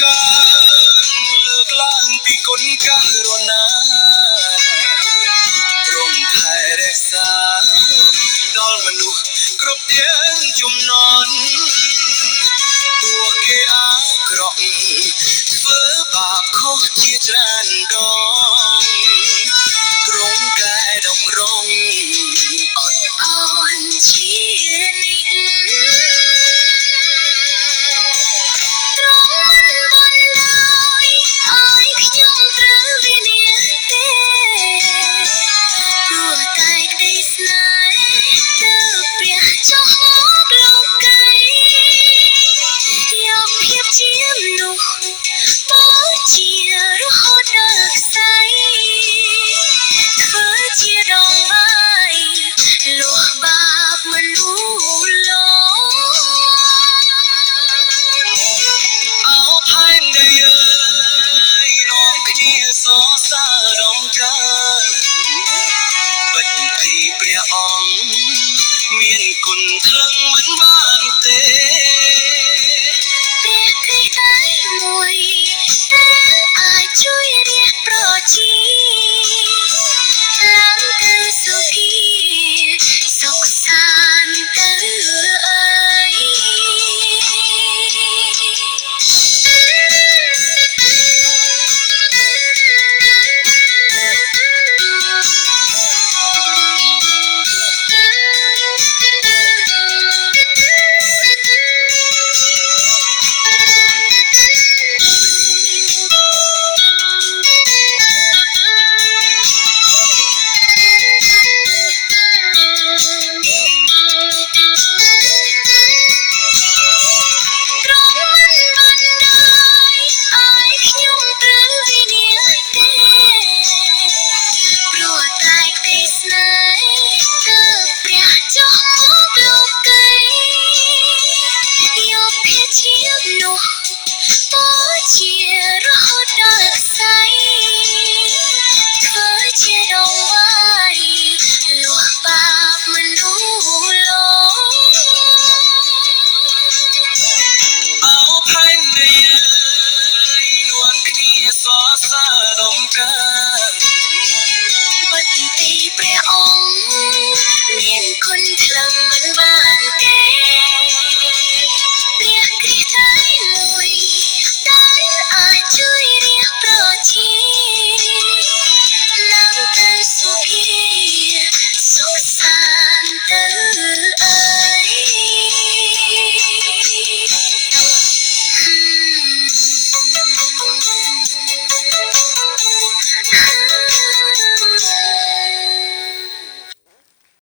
ការលើកឡើងពីគុណករណាទ្រង់ថែរក្សាដល់មនុស្សគ្រប់ទាំងជំនាន់ទោះគេអាក្រក់ធ្វើបាបខុសជាច្រើនដងទ្រង់កែតម្រង់អត់អន់ជានិច្ចទ្រង់មិនបណ្ដោយឲ្យខ្ញុំត្រូវវិនាសទេព្រោះតែក្តីស្នេហ៍ទើបព្រះចុះមកលោកីយកភាពជាមនុស្សបូជារហូតដល់ខ្សែធ្វើជាដងវាយលុះបាបមនុស្សលោកអោផែនដីអើយនាំគ្នាសរសើររំកើបិទអីព្រះអង្គមានគុណថ្លឹងមិនបាន